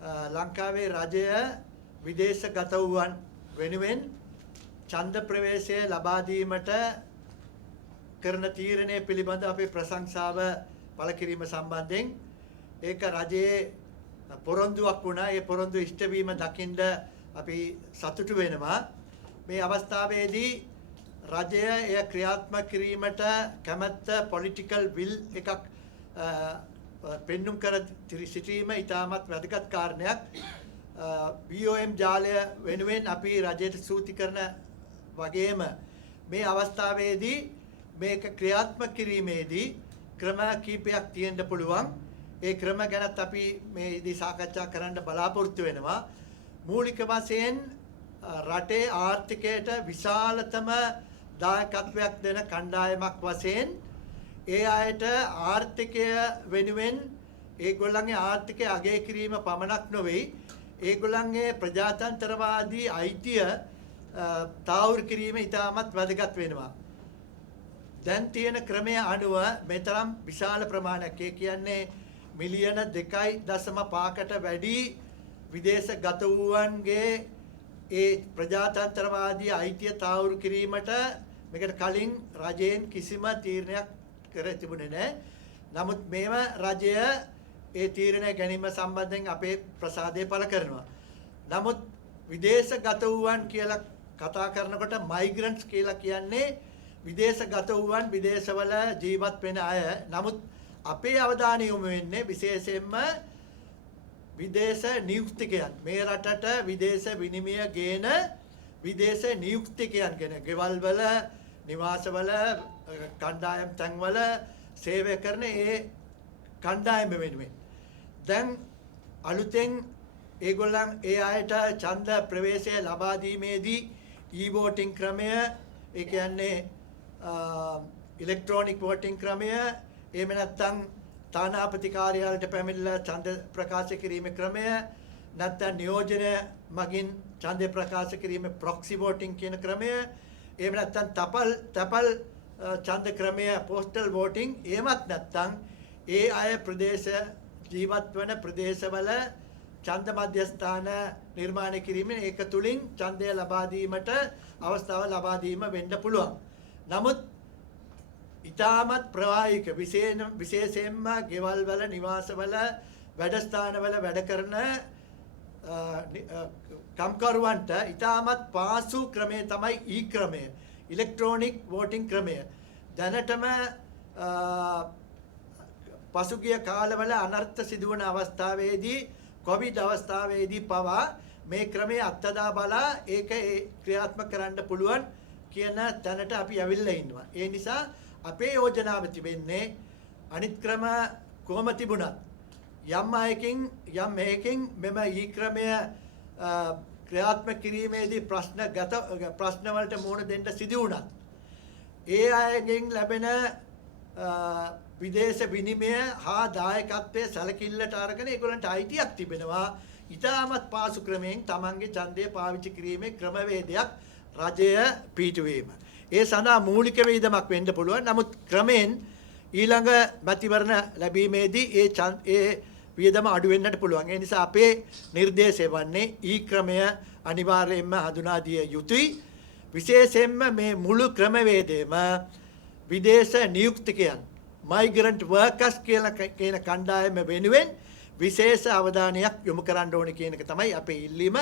ලංකාවේ රජය විදේශගත වූවන් වෙනුවෙන් ඡන්ද ප්‍රවේශය ලබා දීමට කරන තීරණය පිළිබඳ අපේ ප්‍රශංසාව පළ කිරීම සම්බන්ධයෙන් ඒක රජයේ පොරොන්දුවක් වුණා. ඒ පොරොන්දු ඉෂ්ට වීම දකින්න අපි සතුටු වෙනවා. මේ අවස්ථාවේදී රජය එය ක්‍රියාත්මක කිරීමට කැමැත්ත පොලිටිකල් විල් එකක් පෙන්눔 කර සිටීම ඉතාමත් වැදගත් කාරණයක්. BOM ජාලය වෙනුවෙන් අපි රජයට ස්තුති කරන වගේම මේ අවස්ථාවේදී මේක ක්‍රියාත්මක කිරීමේදී ක්‍රම කීපයක් තියෙන්න පුළුවන්. ඒ ක්‍රම ගැනත් අපි මේදී සාකච්ඡා කරන්න බලාපොරොත්තු වෙනවා. මූලික වශයෙන් රටේ ආර්ථිකයට විශාලතම දායකත්වයක් දෙන කණ්ඩායමක් වශයෙන් ඒ අයට ආර්ථිකය වෙනුවෙන් ඒගොල්ලන්ගේ ආර්ථිකය අගය කිරීම පමණක් නොවේ, ඒගොල්ලන්ගේ ප්‍රජාතන්ත්‍රවාදී අයිතිය තාවුරු කිරීම ඉතාමත් වැදගත් වෙනවා. දැන් තියෙන ක්‍රමය අනුව මෙතරම් විශාල ප්‍රමාණයක්, ඒ කියන්නේ මිලියන 2.5කට වැඩි විදේශගත වූවන්ගේ ඒ ප්‍රජාතන්ත්‍රවාදී අයිතිය තාවුරු කිරීමට මේකට කලින් රජයෙන් කිසිම තීරණයක් කර තිබුණේ නැහැ. නමුත් මේව රජය ඒ තීරණය ගැනීම සම්බන්ධයෙන් අපේ ප්‍රසාදය පළ කරනවා. නමුත් විදේශගත වූවන් කියලා කතා කරනකොට මයිග්‍රන්ට්ස් කියලා කියන්නේ විදේශගත වූවන් විදේශවල ජීවත් වෙන අය. නමුත් අපේ අවධානය යොමු වෙන්නේ විශේෂයෙන්ම විදේශ නියුක්තිකයන්, මේ රටට විදේශ විනිමය ගේන විදේශ නියුක්තිකයන් ගැන, ගෙවල් වල, නිවාසවල, කණ්ඩායම් තැන්වල සේවය කරන ඒ කණ්ඩායම වෙනුවෙන් දැන් අලුතෙන් ඒගොල්ලන් ඒ අයට ඡන්ද ප්‍රවේශය ලබා දීමේදී e-voting ක්‍රමය, ඒ කියන්නේ ඉලෙක්ට්‍රොනික voting ක්‍රමය, එහෙම නැත්නම් තානාපති කාර්යාලයට පැමිණිලා ඡන්ද ප්‍රකාශ කිරීමේ ක්‍රමය, නැත්නම් නියෝජන මගින් ඡන්ද ප්‍රකාශ කිරීමේ proxy voting කියන ක්‍රමය, එහෙම නැත්නම් තපල් ඡන්ද ක්‍රමය postal voting, එහෙමත් නැත්නම් ඒ අය ප්‍රදේශ ජීවත් වන ප්‍රදේශවල ඡන්ද මධ්‍යස්ථාන නිර්මාණය කිරීමෙන් ඒක තුලින් ඡන්දය ලබා දීමට අවස්ථාව ලබා දීම වෙන්න පුළුවන්. නමුත් ඉතාමත් ප්‍රවාහික විශේෂයෙන්ම ගෙවල් වල, නිවාසවල, වැඩස්ථානවල වැඩ කරන කම්කරුවන්ට ඉතාමත් පාසු ක්‍රමය තමයි ඊ ක්‍රමය, ඉලෙක්ට්‍රොනික වෝටිං ක්‍රමය. දැනටම පසුගිය කාලවල අනර්ථ සිදුවන අවස්ථාවේදී, කොවිඩ් අවස්ථාවේදී පවා මේ ක්‍රමය අත්දැක බලා ඒක ක්‍රියාත්මක කරන්න පුළුවන් කියන තැනට අපි ඇවිල්ලා ඉන්නවා. ඒ නිසා අපේ යෝජනාව තිබෙන්නේ අනිත් ක්‍රම කොහොම තිබුණත් යම් අයකින් යම් මේකින් මෙම ඊ ක්‍රමය ක්‍රියාත්මක කිරීමේදී ප්‍රශ්න වලට මුහුණ දෙන්න සිදු වුණත් ඒ අයගෙන් ලැබෙන විදේශ විනිමය හා දායකත්වයේ සැලකිල්ලට අරගෙන ඒගොල්ලන්ට අයිතියක් තිබෙනවා. ඉතාමත් පාසු ක්‍රමයෙන් තමන්ගේ ඡන්දය පාවිච්චි කිරීමේ ක්‍රමවේදයක් රජය පිහිටුවීම. ඒ සඳහා මූලික වේදමක් වෙන්න පුළුවන්. නමුත් ක්‍රමෙන් ඊළඟ මැතිවරණ ලැබීමේදී ඒ වියදම අඩු වෙන්නට පුළුවන්. ඒ නිසා අපේ නිර්දේශය වන්නේ ඊ ක්‍රමය අනිවාර්යයෙන්ම හඳුනා දිය යුතුයි. විශේෂයෙන්ම මේ මුළු ක්‍රමවේදයම විදේශ නියුක්තිකයන්, මයිග්‍රන්ට් වර්කර්ස් කියන කණ්ඩායම වෙනුවෙන් විශේෂ අවධානයක් යොමු කරන්න ඕනේ කියන එක තමයි අපේ ඉල්ලීම.